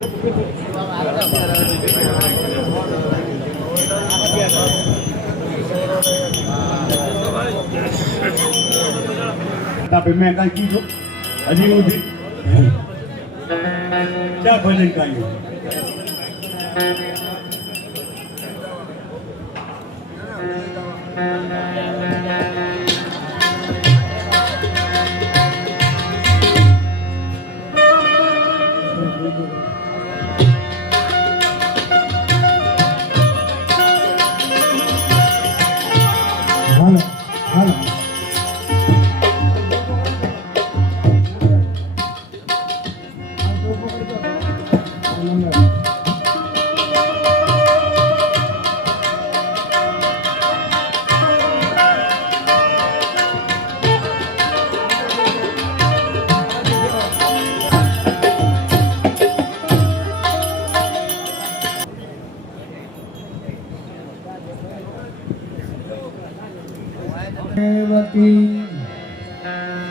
મેં કઈ કીધું હજી સુધી ક્યાં ભજન કાઢ્યું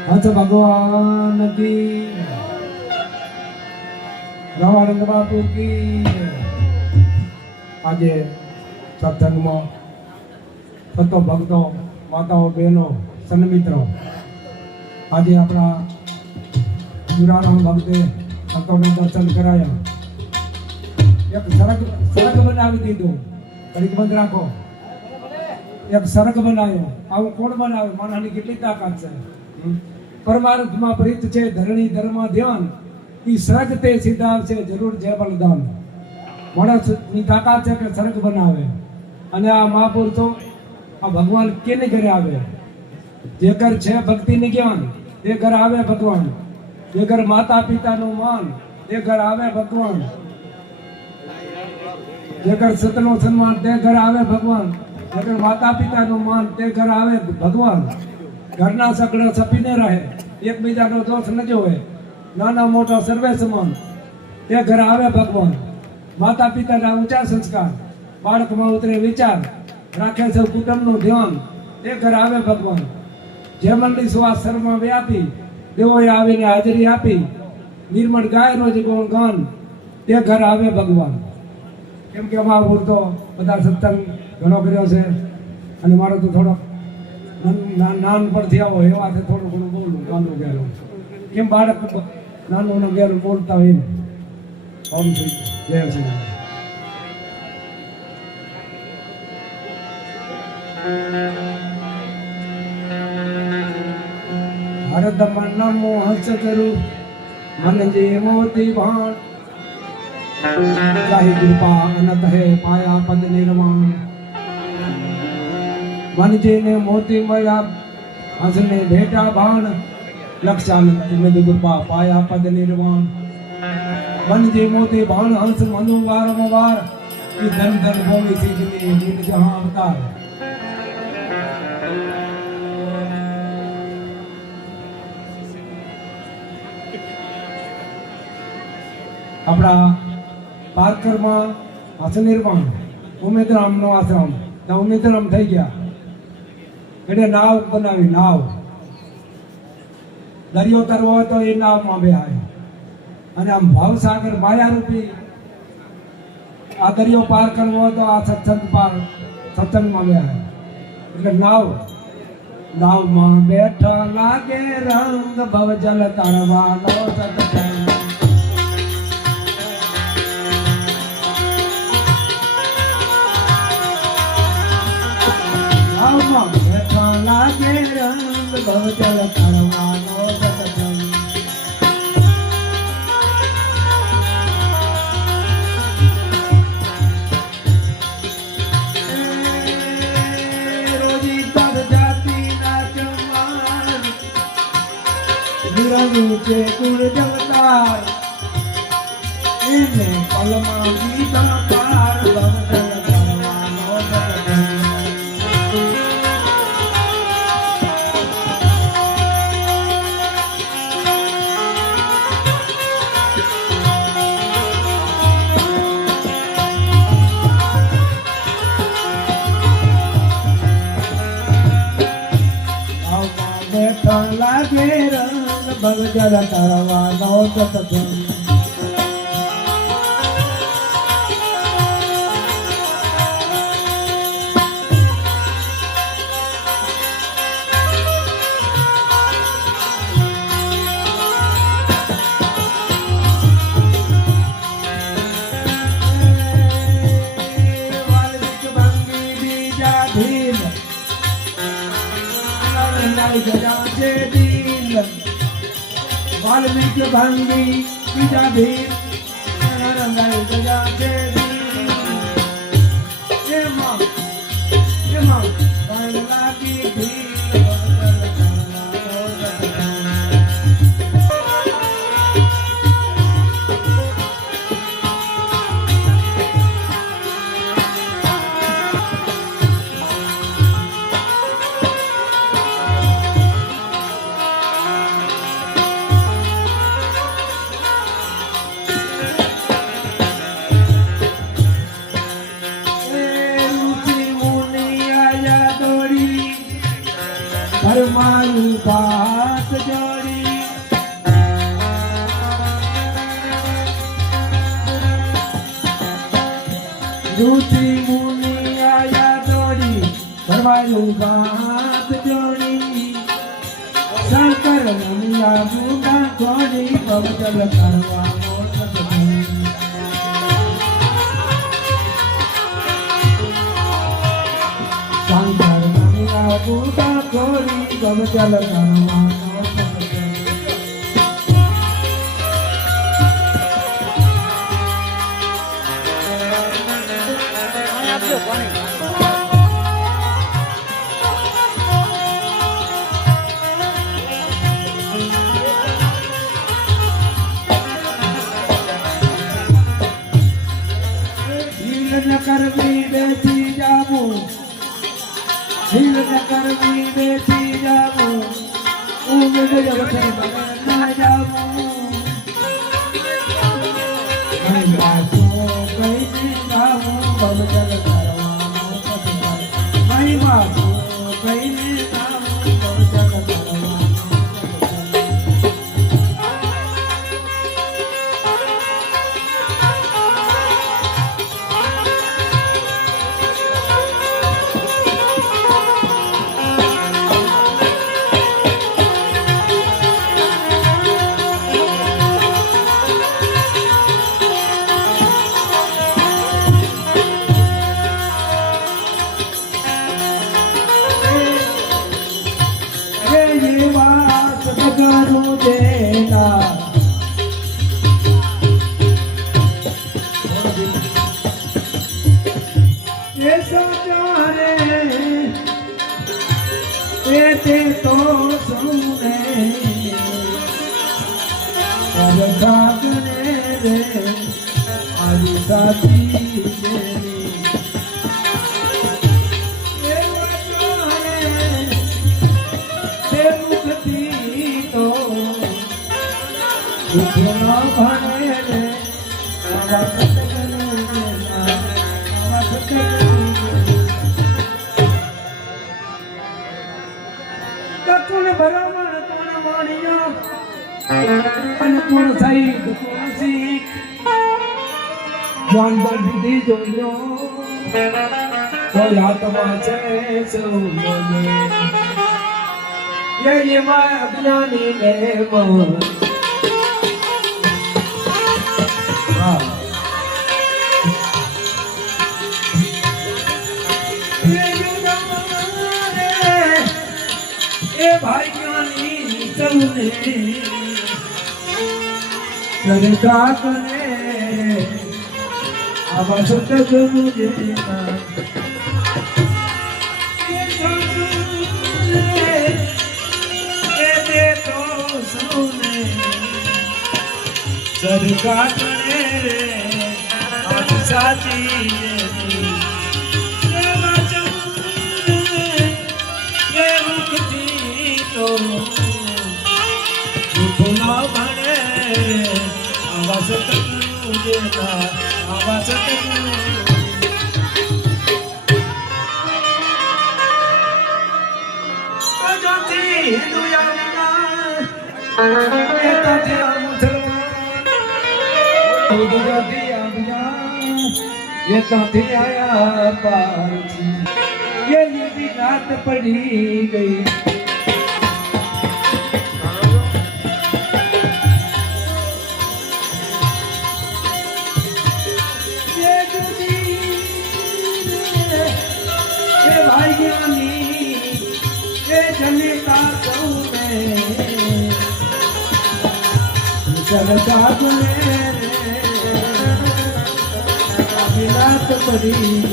हथ भगवान की रामानंद बापू की आज सत्संग में सतो भक्तों माताओं बहनों सन्मित्रों आज अपना जुराराम भक्ते सतो ने दर्शन कराया एक सड़क बनावी दीधुं घड़ी बंद राखो एक सड़क बनायो आવું કોણ બનાવે માનવની કેટલી તાકાત છે પરમાર્થમાં પ્રીત છે ધરણી ધર્મ ધ્યાન ઈ સડક તે સીધા છે જરૂર છે બલિદાન માણસની તાકાત છે કે સડક બનાવે અને આ મહાપુર તો આ ભગવાન કેને ઘરે આવે જે ઘર છે ભક્તિની જ્ઞાન તે ઘર આવે ભગવાન જે ઘર માતા પિતાનું માન તે ઘર આવે ભગવાન જે ઘર સતનો સન્માન તે ઘર આવે ભગવાન अगर माता पिता नो मान ते घर आवे भगवान घरना सगड़ा सपीने रहे एक बीजा नो दोष न जोवे नाना मोटा सर्वे समान ते घर आवे भगवान माता पिता ना ऊंचा संस्कार बाळक में उतरे विचार राखे से कुटुंब नो ध्यान ते घर आवे भगवान जेमंडी सुवास सर्व व्यापी देवोए आवीने हाजरी आपी निर्मल गाय रोज गुण गान ते घर आवे भगवान केम के અમારું તો બધા સત્સંગ ઘણો કર્યો છે અને મારો તો થોડો નાનપણથી આવો એવાથી થોડું ઘણું બોલું ગાંડું ગયેલું કેમ બાળક નાનું ગયેલું બોલતા હોય ને ઓમ શ્રી જય શ્રી ભારત મન મોહસ કરું મન જે મોતી ભાણ चाहे कृपा अनत है पाया पद निर्माण मन जी ने मोती मया हंसने भेटा बाण लक्षानंद में कृपा पाया पद निर्माण मन जी मोती बाण हंस मनु वारंवार कि धन धन भूमि सीखने नील जहां अवतार अपना पारकर में आसनिर्माण उमेदराम नो आश्रम तो उमेदराम थई गया एने नाव बनावी नाव दरियो तरवो तो ए नाव में बेहाय अने आम भावसागर माया रूपी आ दरियो पार करवो तो आ सत्संग पार सत्संग में बेहाय એટલે नाव में बैठा लागे रंग भव जल तरवानो सत्संग बैठा लागे रंग भव जल तरवानो सत्संग रोजी तर जाती ना चमान निरंग चे कुल जगतार इने पलमा गीता पार भव जल तरवानो सत्संग लागे रंग भव जल तरवानो सत्संग છે દિલ વાલ્મીક ભાંગી બીજા ભીર રંગાઈ ગજા છે દિલ એમાં લાગી ભીલ મારું પાસ જોડી રુચિ મુનિ આયા દોડી ભરવાયું પાસ જોડી શંકર મુનિયા મુંડા જોડી ભવજલ કરવા શંકર મુનિયા મુંડા જોડી ગમચલ કરવા હિલ ન કરવી બેસી જાવું હિલ ન કરવી બેસી જાવું ઊંઘ ના જાવું કઈ જાવું બબજલ કરવાનું મારી બાપુ કઈ જાવું બબજલ કરવાનું કરું દેના એ સોચારે એ તે તો સુને સરખા કરે રે મારી સાથી ભણે રે કોણ ભરામણ કોણ વાણિયો અને કોણ શહીદ કોણ શીખ જાન દીધી જોયો કોઈ હાથમાં છે સૌ ये माय अज्ञानी ने ए भाई ज्ञानी चलने सरकार ने आवश्यक मुझे सरकार ने आज साथी ये मुक्ति तो पुनः बने आवाज तक देना आवाज तक जाती हिंदू यारियां ये ताजे ये तो थी आया पार थी ये नीली रात पड़ी गई ये भाई ज्ञानी ये जनता વિરાટ પડી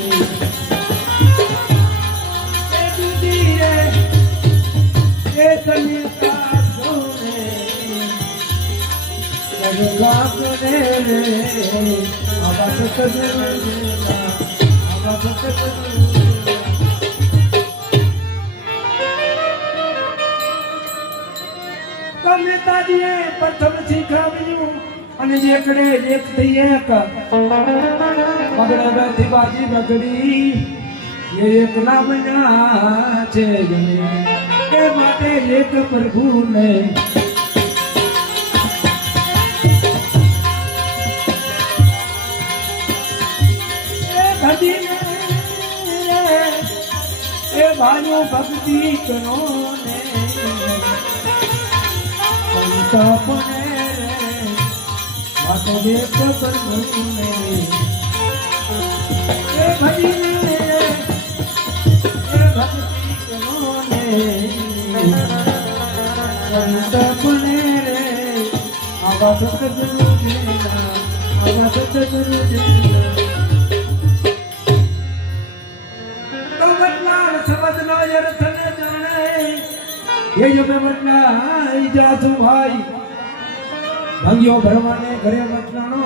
એ સમિતા સોને ગંગા કરે રે આવા તમે તાજીએ પ્રથમ શીખવ્યું અને એકડે એક થઈ એક બગડે બેથી બાજી બગડી એ એક ના બન્યા છે એ માટે એક પ્રભુને એ ભજીને એ ભાઈઓ ભક્તિ કરો ને સંતપને માટે એક પ્રભુને એ ભજીને એ ભક્તિ કરો ને સંતપને રે આવા સતગુરુજીના આવા સતગુરુજીના તો બદલાર સમજનો અર્થ ન જાણે એ જો મેં બદલાઈ જાસુ ભાઈ ભાગ્યો ભરવાને ઘરે બદલાણો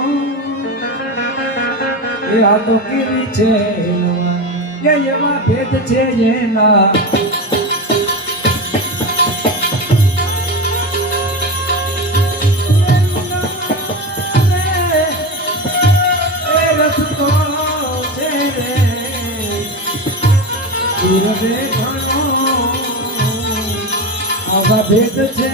એ આ તો કેવી છે એ એવા ભેદ છે એના આવા ભેદ છે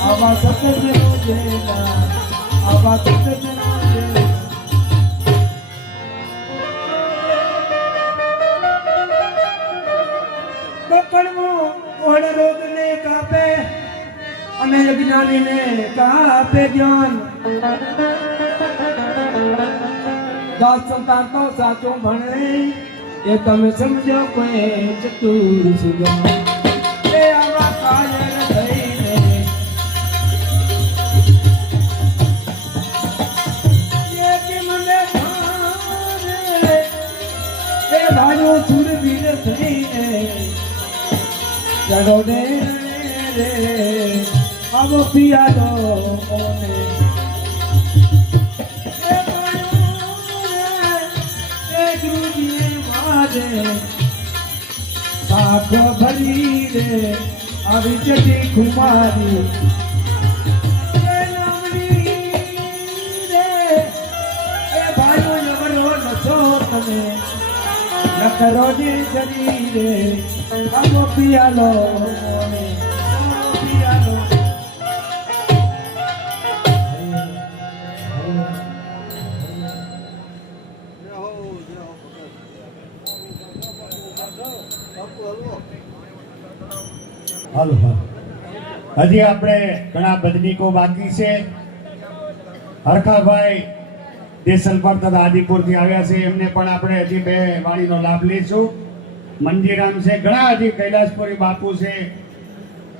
આવા સતજનો જેના આવા સતજનો જેના કપડવો ઓળ રોગને કાપે અને અજ્ઞાનીને કાપે જ્ઞાન દાસ સંતાન તો સાચું ભણે એ તમે સમજો કોઈ ચતુર સુગમ એ આવા કાયર થઈને એ કે મને ભારે એ ભાઈઓ સુરવીર થઈને ચડો દે રે આવો પિયાનો કોને એ ગુરુજીએ મારે સાખ ભરી રે આવી જતી કુમારી એ નામની રે એ ભાઈઓ નવરો નસો તમે નકરો જે શરીરે આવો પિયાલો કોને પિયાલો હાલો હજી આપણે ઘણા ભજનીકો બાકી છે હરખાભાઈ દેસલપર તથા આદિપુરથી આવ્યા છે એમને પણ આપણે હજી બે વાણીનો લાભ લઈશું મંદિરામ છે ઘણા હજી કૈલાસપુરી બાપુ છે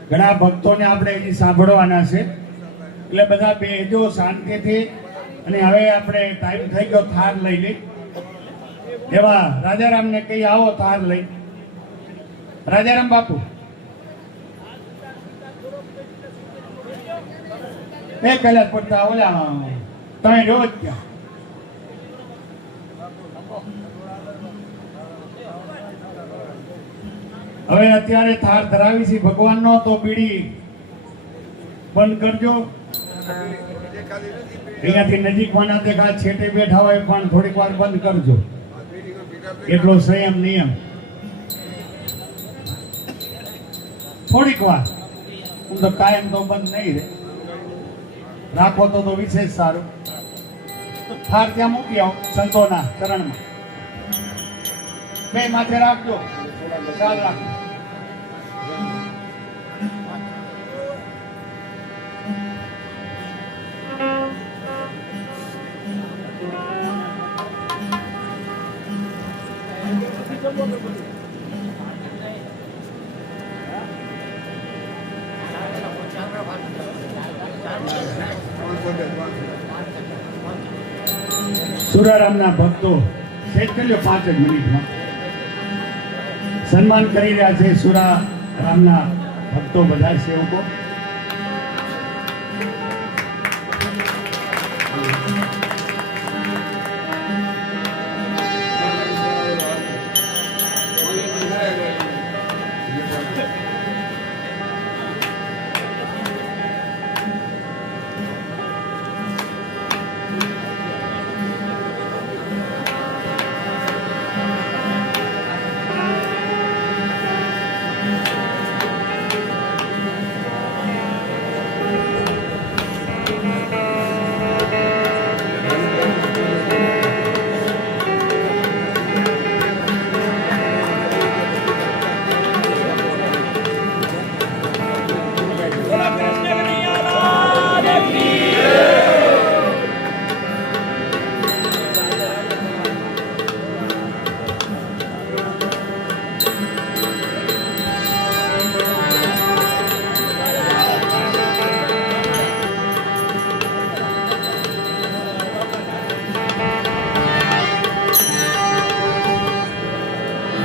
ઘણા ભક્તોને આપણે હજી સાંભળવાના છે એટલે બધા બેજો શાંતિથી અને હવે આપણે ટાઈમ થઈ ગયો થાર લઈ લઈ એવા રાજારામને કહી આવો થાર લઈ રાજારામ બાપુ એ કૈલાસ પડતા ઓલા તમે રોજ ક્યાં હવે અત્યારે થાર ધરાવી છે ભગવાનનો તો બીડી બંધ કરજો અહીંયાથી નજીકમાં ના દેખા છેટે બેઠા હોય પણ થોડીક વાર બંધ કરજો એટલો સંયમ નિયમ થોડીક વાર હું તો કાયમ તો બંધ નહીં રહે રાખો તો વિશેષ સારું થાર ત્યાં મૂકી આવો સંતોના ચરણમાં બે માથે રાખજો ખ્યાલ રાખજો સુરારામના ભક્તો સેટ કરી લો 5 જ મિનિટમાં સન્માન કરી રહ્યા છે સુરારામના ભક્તો બધા સેવકો.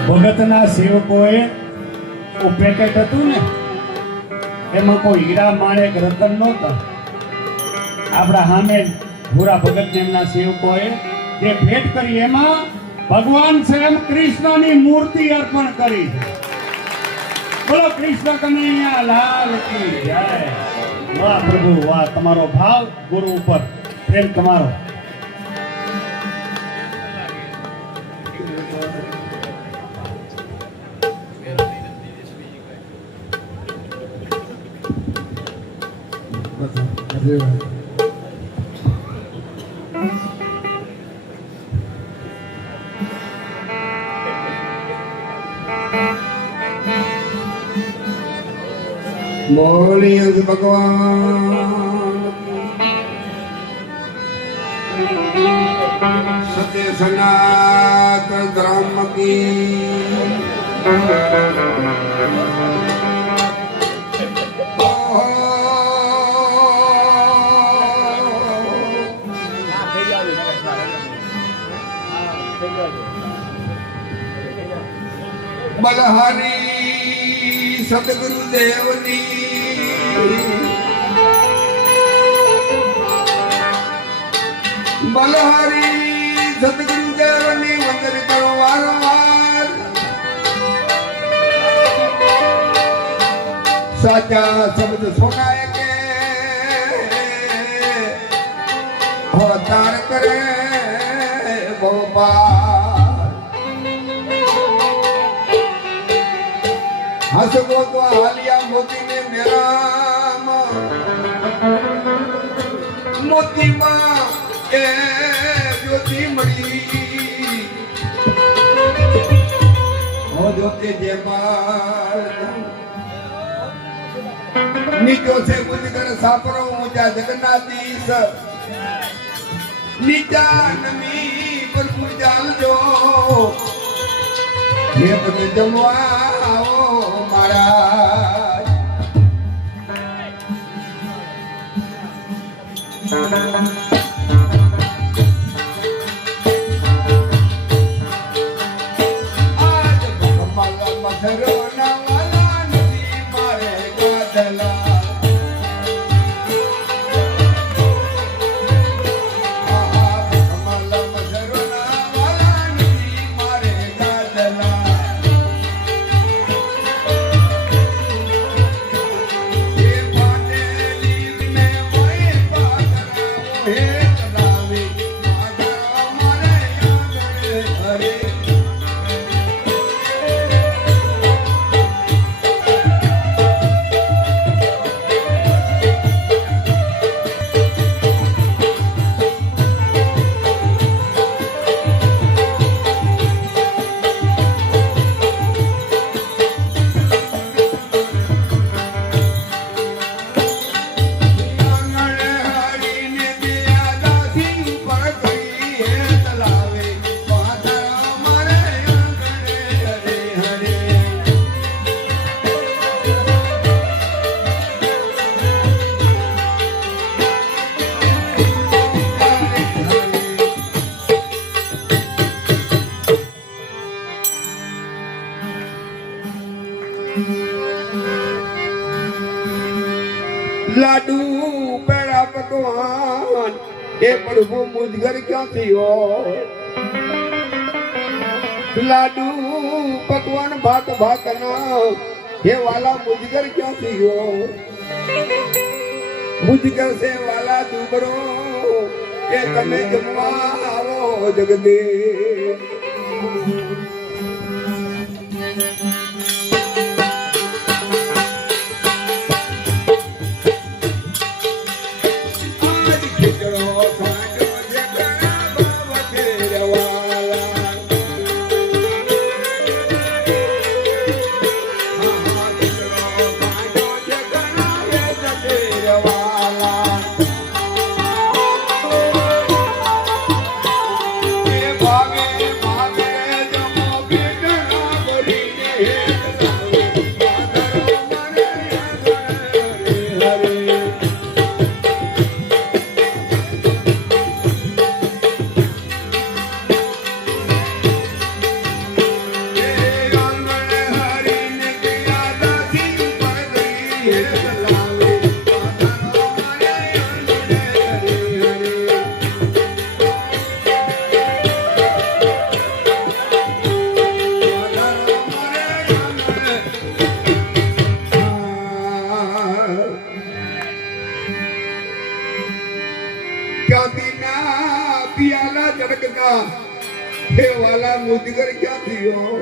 ભગતના સેવકોએ પેકેટ હતું ને એમાં કોઈ હીરા માણેક રતન નહોતા. આપણા સામે ભૂરા ભગત એમના સેવકોએ જે ભેટ કરી એમાં ભગવાન સ્વયં કૃષ્ણની મૂર્તિ અર્પણ કરી. બોલો કૃષ્ણ કનૈયા લાલ કી જય. વાહ પ્રભુ વાહ, તમારો ભાવ ગુરુ ઉપર પ્રેમ તમારો. બોલીએ ભગવાન સત્ય સનાતન ધર્મ કી બલહારી સદગુરુદેવની બલહારી સદગુરુદેવની વંદન કરો વારંવાર. સાચા શબ્દ સુનાય કે અવતાર કરે ભગવાન. હસગો તો હાલિયા મોતી ને મેરામ મોતીમાં એ જ્યોતિ મળી હો જ્યોતિ જે માર નીચો છે મુજગર સાપરો ઊંચા જગન્નાથીશ નીચા નમી પર પૂજાલજો હે તમે જમવા આવો મહારાજ. આજ કમલ મથરો ના વાલા નદી મારે ગાદલા. કમલ મથરો ના વાલા નદી મારે ગાદલા. એ લાડુ પેડા પકવાન એ પ્રભુ મુજગર ક્યાંથી હોય લાડુ પકવાન ભાત ભાતના હે વાલા મુજગર ક્યાંથી હોય મુજગર સે વાલા દુબરો એ તમે જમવા આવો જગદીશ पियाला झटकता हे वाला मुजगर क्या थियो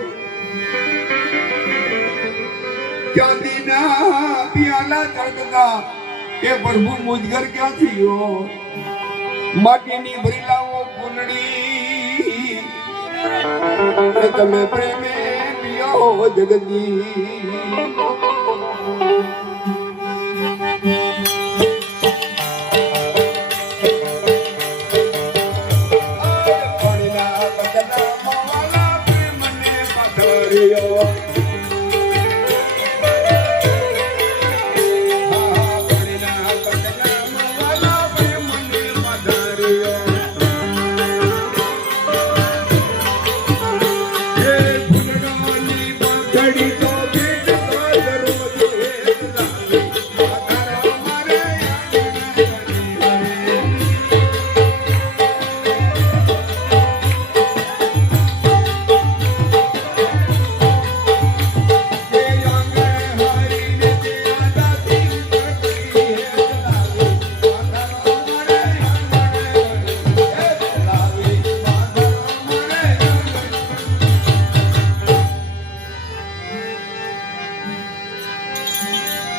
चांदी ना पियाला झटकता हे प्रभु मुजगर क्या थियो माटीनी भरीलाओ कुंडड़ी तमे प्रेमे पियो जगदी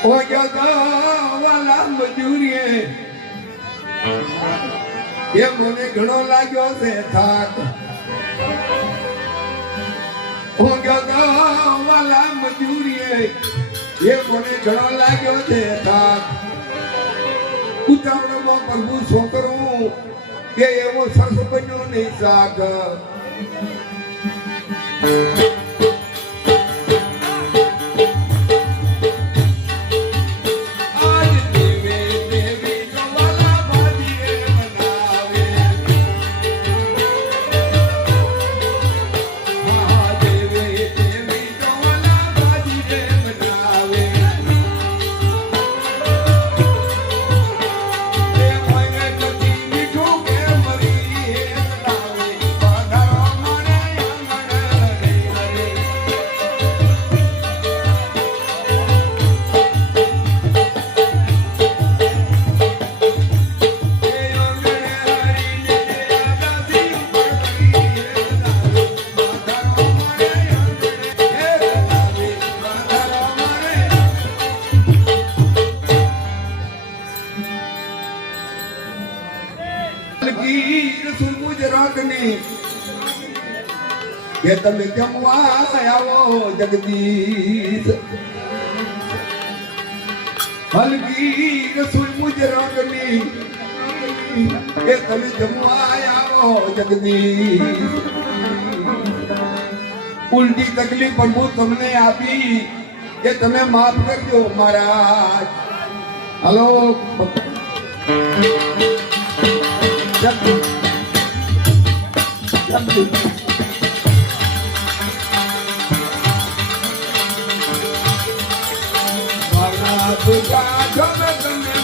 हो गया वाला मजूरी ये मोने घणो लाग्यो से थाक हो गया वाला मजूरी ये मोने घणो लाग्यो से थाक उतावड़ो प्रभु छोकरो के एवो सरस बन्यो नहीं साक ये तमे जमवा आवो जगदीश हल्की रसोई मुझे रंगनी ये तमे जमवा आवो जगदीश उल्टी तकलीफ प्रभु तुमने आपी ये तमे माफ कर दो महाराज हेलो तुझा जब तने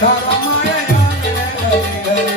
પધારો મારે આંગણે હરે હરે.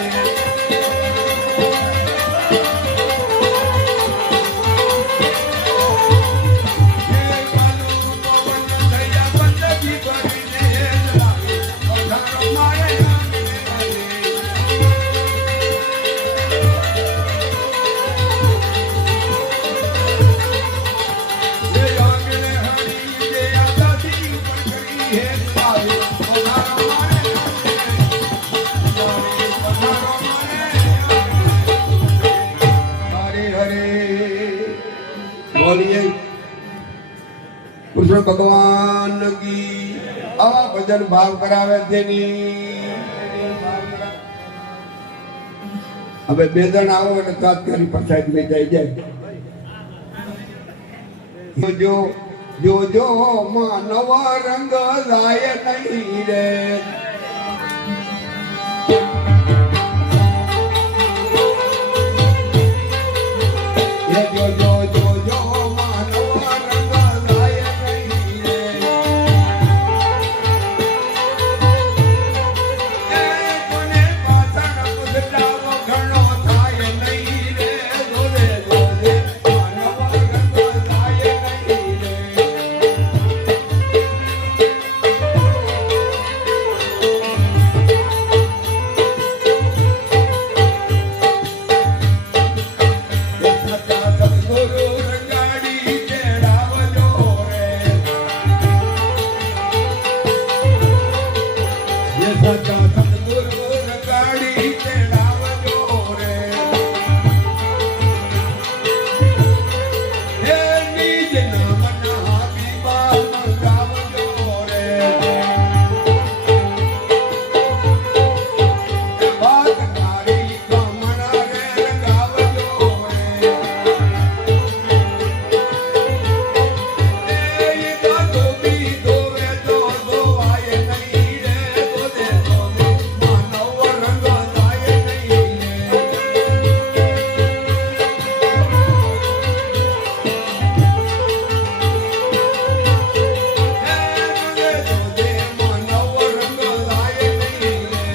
કૃષ્ણ ભગવાન કી આવા ભજન ભાવ કરાવે તેની. હવે બે જણ આવો એટલે તાત્કાલિક પ્રસાદ વેચાઈ જાય. જો જો જો માનવ રંગ લાય નહીં રે. જો જો જો જો માનવ રંગ લાય નહીં રે. એ કોને પાછળ પૂછડાવો ઘણો થાય નહીં રે. જોડે જોડે માનવ રંગ લાય નહીં રે. સદગુરુ રંગાડી તેડાવજો રે. ये सच्चा सतगुरु रंगाड़ी तेड़ावजो रे. हे निज नाम हाथी बाल गावजो रे. हे बात नारी कामना रे गावजो रे. हे ये दादो भी दोवे तो दोवाए नहीं रे. दोदे दोदे मानव रंग लाए नहीं रे. दोदे दोदे मानव रंग लाए नहीं रे.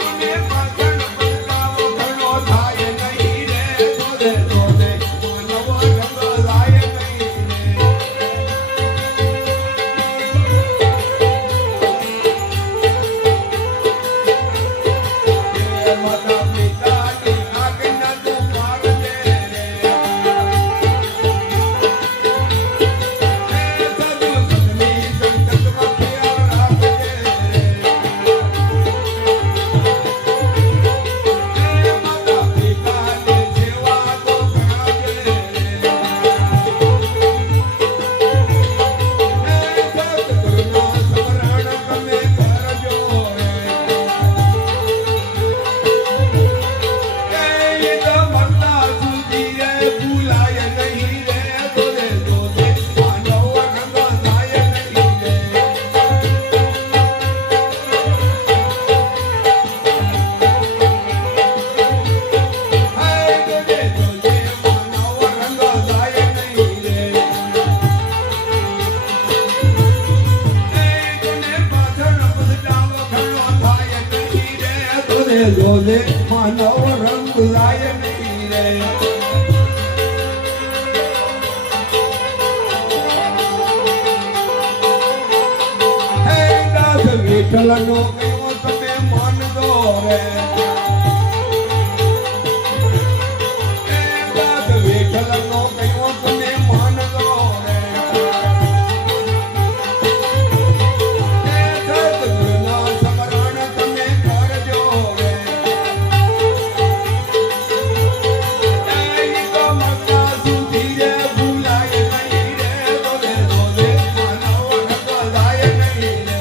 तुने पाछળ બદલાવો ઘણો થાય નહીં રે. दोदे दोदे मानव रंग लाए नहीं रे. માતા પિતા की આજ્ઞા તું પાળજે રે. સદુ સદની સંગતમાં પ્યાર રાખજે રે. માતા પિતાની સેવા તો કરજે રે. સદગુરુના સ્મરણ તમે કરજો રે. એ તો મરતા સુધી રે ભૂલાય નહીં રે. દોદે દોદે માનવ રંગ લાય નહીં રે. હાય દોદે દોદે માનવ રંગ લાય નહીં રે. એ કોને પાછળ પછડાવો ઘણો થાય નહીં રે. દોદે દોદે માનવ રંગ લાય નહીં રે. હે દાસ વિઠ્ઠલનો કયો તમે માનદો રે. હે દાસ વિઠ્ઠલનો કયો તમે માનદો રે. હે સદગુરુના સ્મરણ તમે કરજો રે. એ તો મરતા સુધી રે ભૂલાય નહીં રે. દોદે દોદે માનવ રંગ લાય નહીં રે.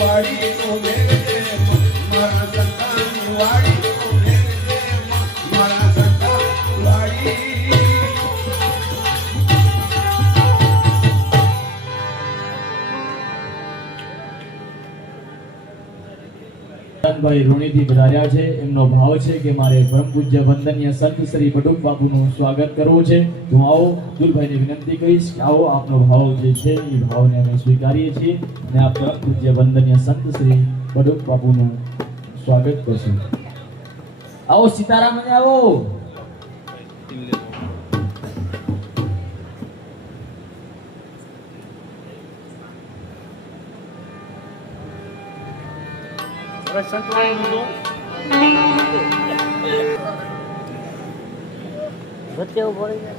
વાડી નો મેળે મારા સંતાન વાડી નો મેળે મારા સંતાન વાડી ભાઈ ઋણીથી પધાર્યા છે. એમનો ભાવ છે કે મારે પરમ પૂજ્ય વંદનીય સંત શ્રી બટુક બાપુનું સ્વાગત કરવું છે. હું આવો દુલભાઈને વિનંતી કરીશ કે આવો આપનો ભાવ જે છે એ ભાવને અમે સ્વીકારીએ છીએ અને આ પરમ પૂજ્ય વંદનીય સંત શ્રી બટુક બાપુનું સ્વાગત કરશું. આવો સીતારામ આવો. વચ્ચે ઉભો રહી જાય.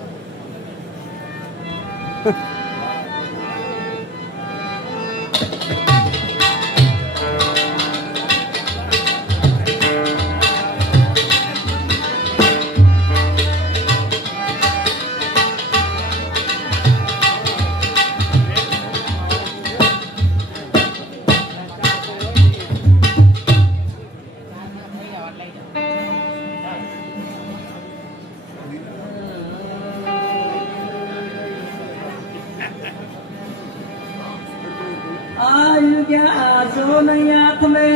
युगा तो नहीं हाथ में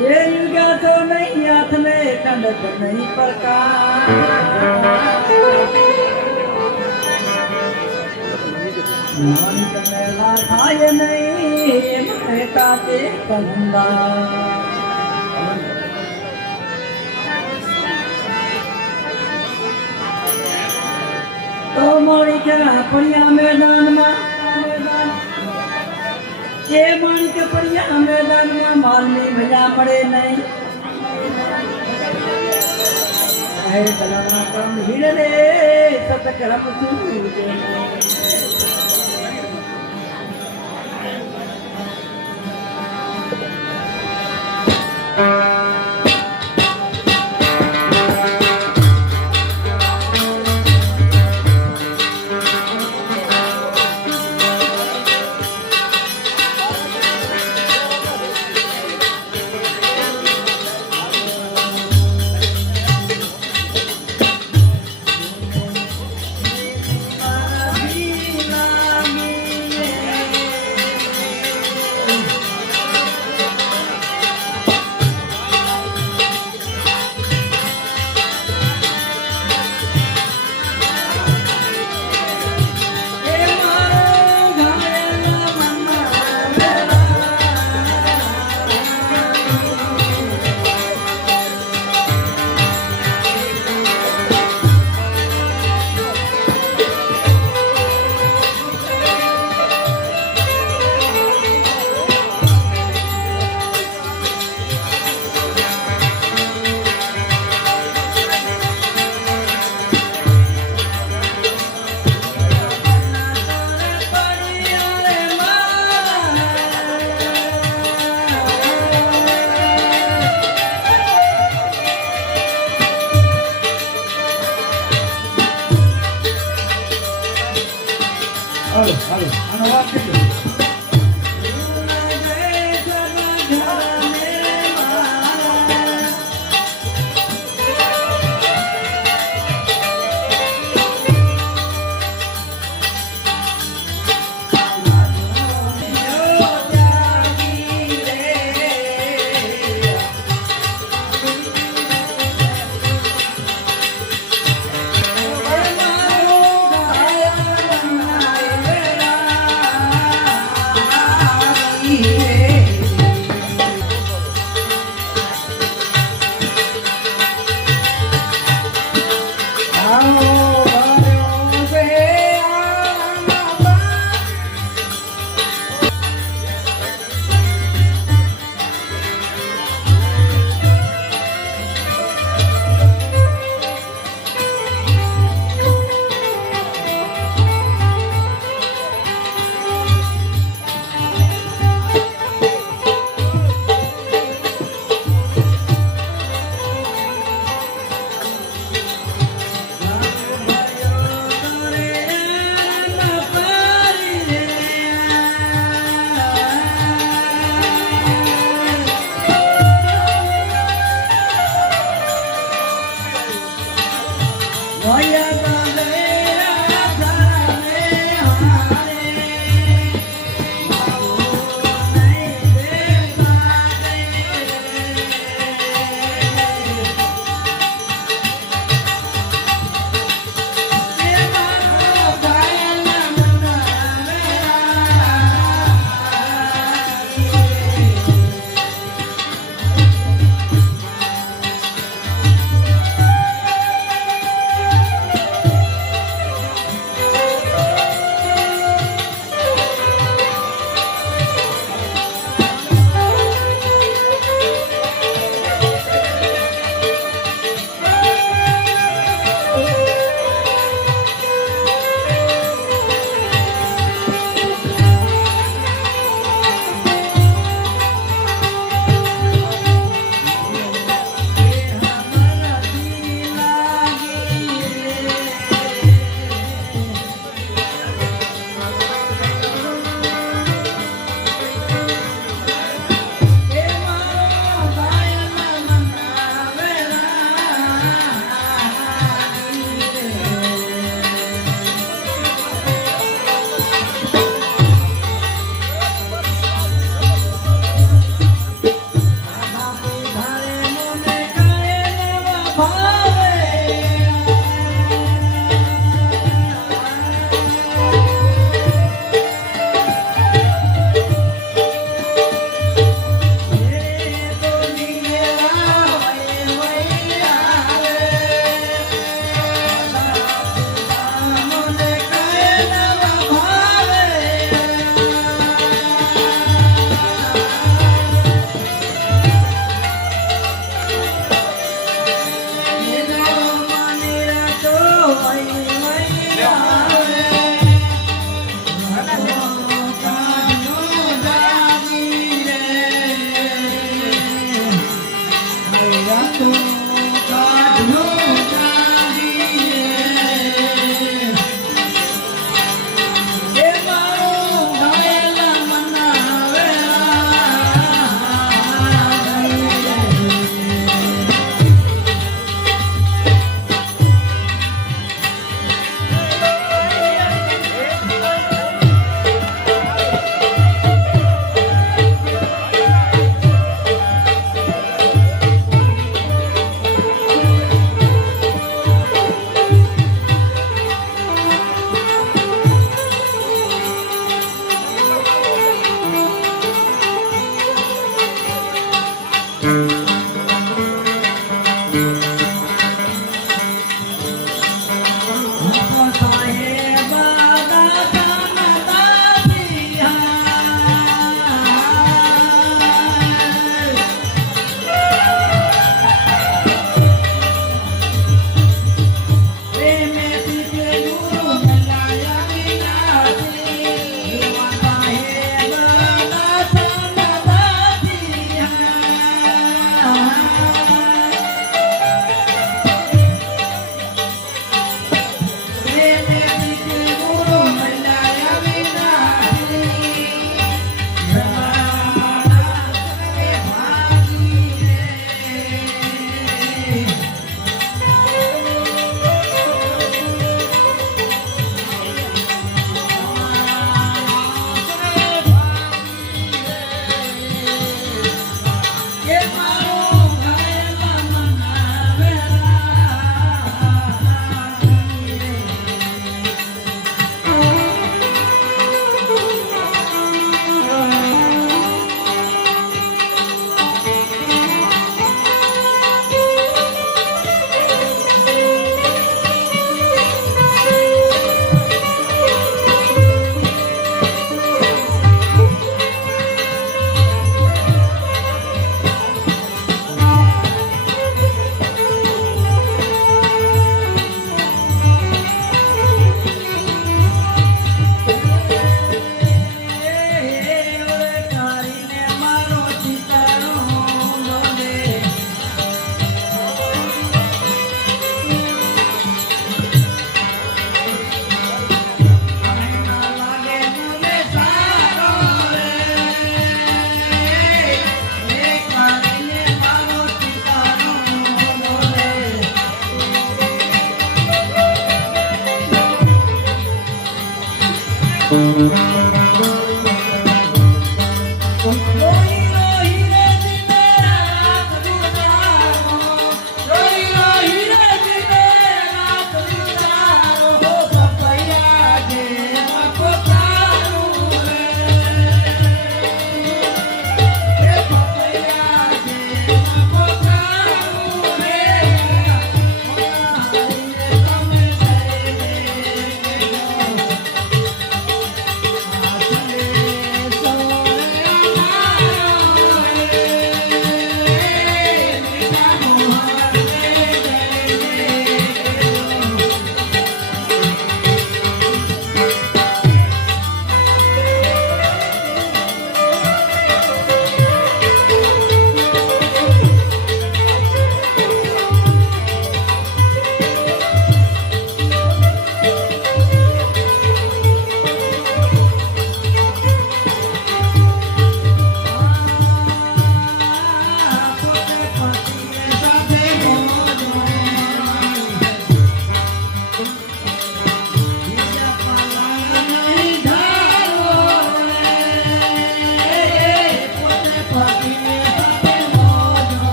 ये युगा तो नहीं हाथ में कनक नहीं प्रकाश मानिक मेला खाए नहीं महता के कंदा तो मानिक पड़िया मैदान में ये मानिक पड़िया मैदान में मारने भजा पड़े नहीं है चलना कम हिड़े सतकरम सूझे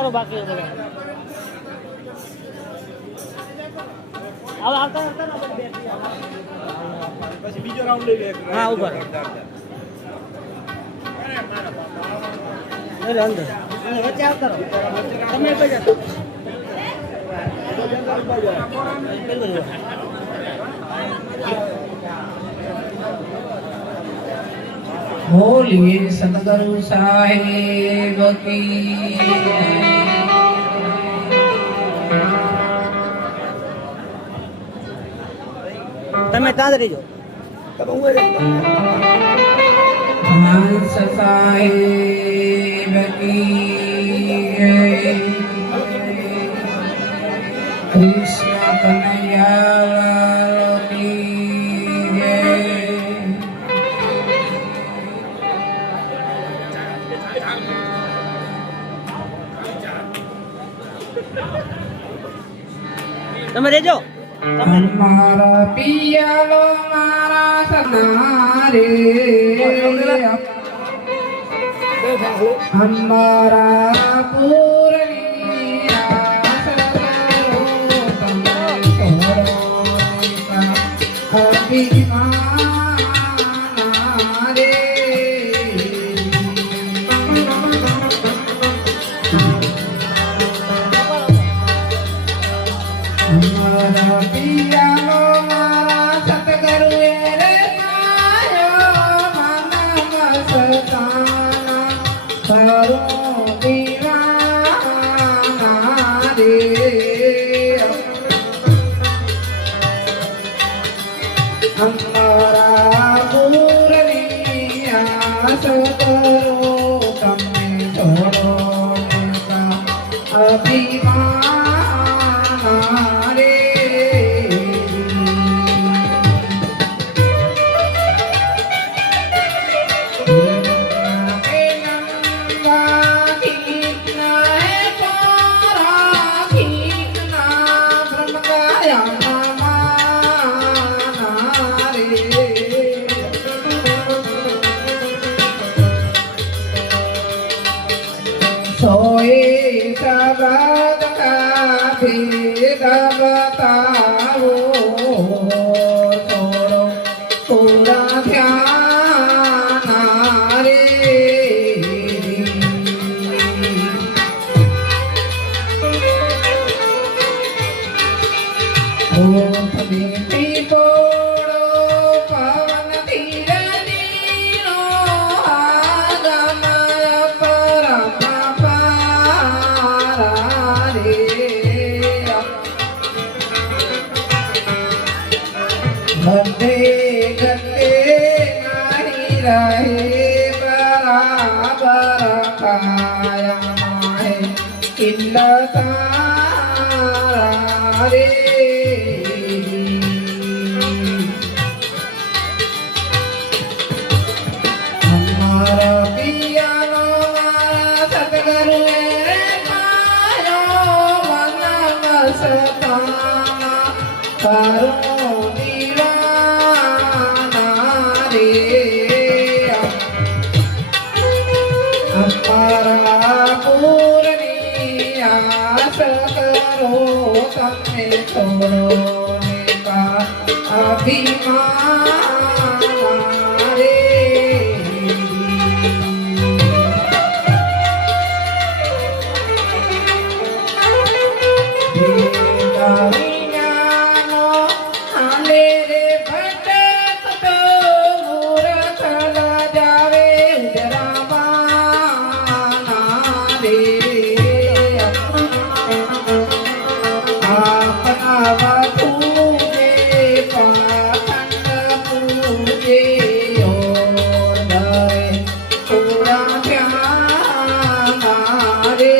આવતારો બાકી હતો હવે આવતા પછી બીજો રાઉન્ડ લઈ લે હા ઉપર એટલે અંદર વચ્ચે આવતારો તમે બેજા बोलिए सतगुरु साहेब की તમે કાં રહીજો हंस साहेब की कृष्ण कन्हैया की તમે રહેજો हमारा पियालो मारा सनारे हमारा पूर्णिया सरो तमे छोड़ो अभिमाना रे हमारा पियालो मारा सतगुरु रे मायो मन मस्ताना करो दीवाना रे हमारा पूर्णिया सतगुरु तमे छोड़ो अभिमान रे सोए सबद का भेद बताओ छोड़ो पूरा ध्यान रे ओठ बीती तोड़ो पवन धीर नीनो आगमय परम पारा रे गते गते नहीं रहे बराबर काया है किल्लता रे हमारा पियालो मारा सतगुरु रे मायो मन मस्ताना करो दीवाना रे हमारा पूर्णिया सतगुरु तमे छोड़ो का अभिमान रे विज्ञानो हाले रे भटक तो मूर्ख न जावे उजरामाना रे अपना वधू में पाखंड पूजे और डरे पूरा ध्यान रे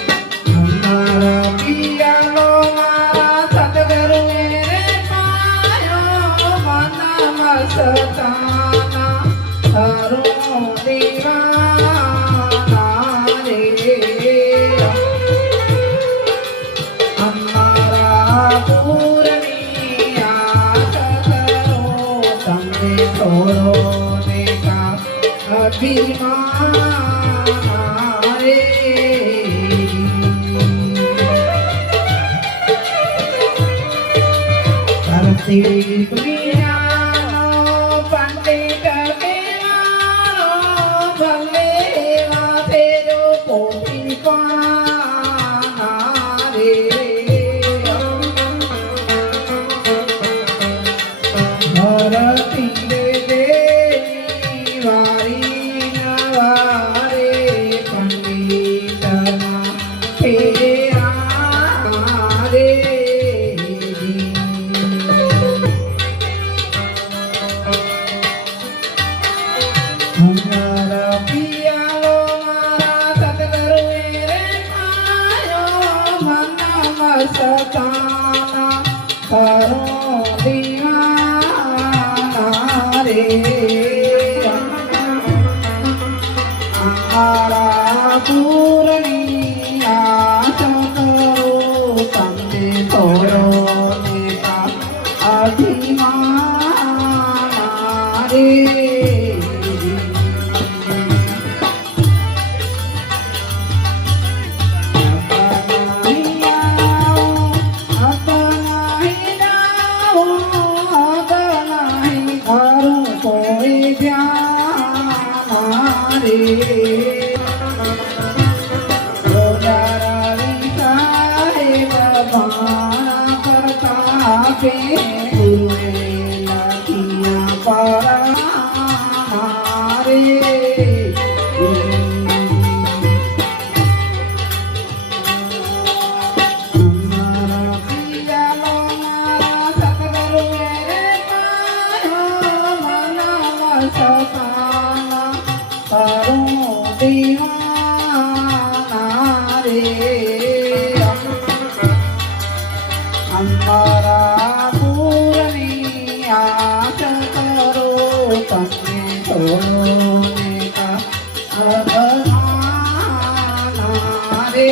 हमारा पियालो मारा सतगुरु रे मायो मन मस्ताना करो दीवाना रे हमारा पूर्णिया सतगुरु तमे छोड़ो का અભિમાન રે ધરતી દુનિયાનો પંડિત કેવાનો ભલે વાતે જો પોતી પાના રે ધરતી રે દેવી વારી નવારે પંડિતના ફેરા રે હમારા પિયાલો મારા સદગુરુએ રે પાયો મના મસ્તાના કરો દીવાના રે અમારા પૂરની આશા કરો તમને થોડો નેતા અભિમાન રે અમારા પૂરની આશા કરો તમને થોડો નેતા અભિમાન રે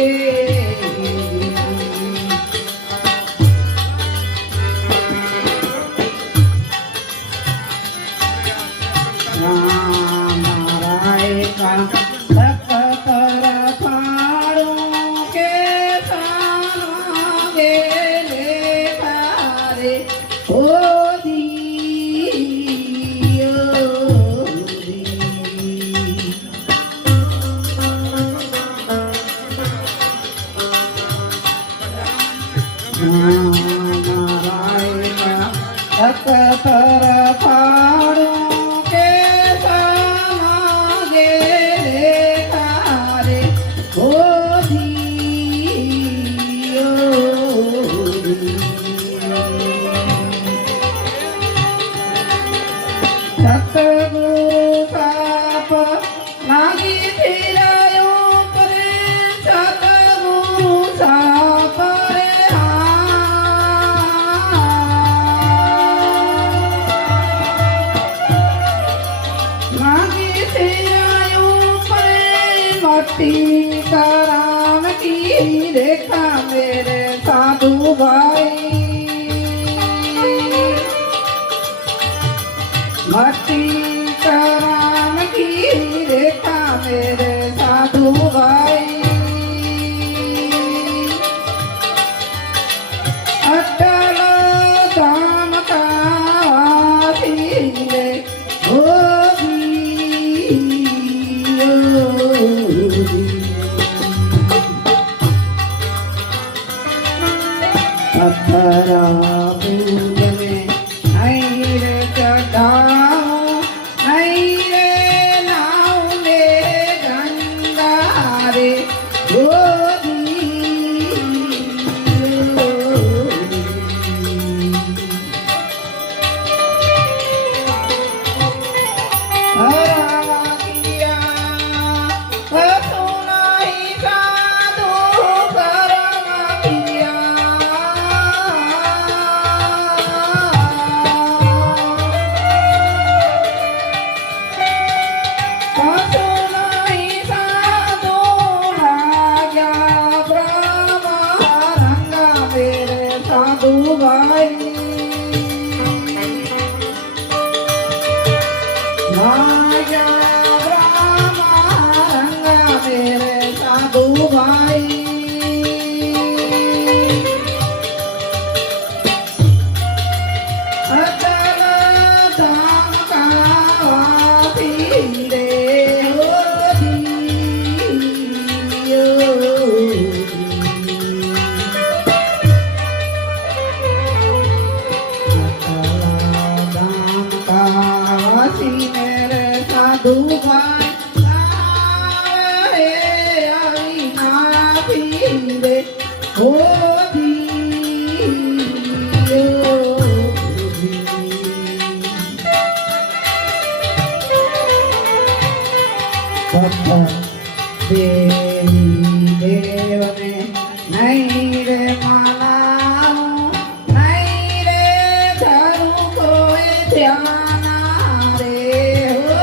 सीताराम की रेखा मेरे साधु भाई सीताराम की रेखा मेरे साधु भाई अटल धाम का वासी रे चढ़ाओ नहीं रे नाव ले સાધુ ભાઈ આવે આવી નાથી રે ઓ દેવી દેવને નહીં રે માનાવું નહીં રે ધરું કોઈ ધ્યાના રે રે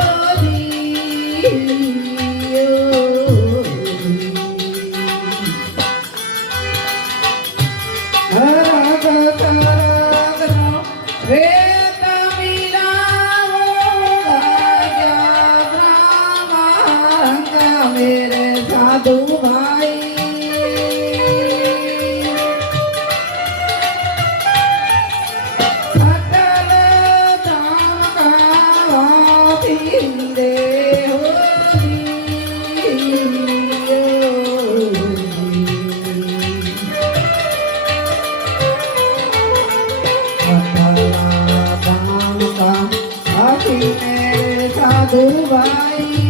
मेरे साधु भाई सकल धाम का पीरे धाम का साथी मेरे साधु भाई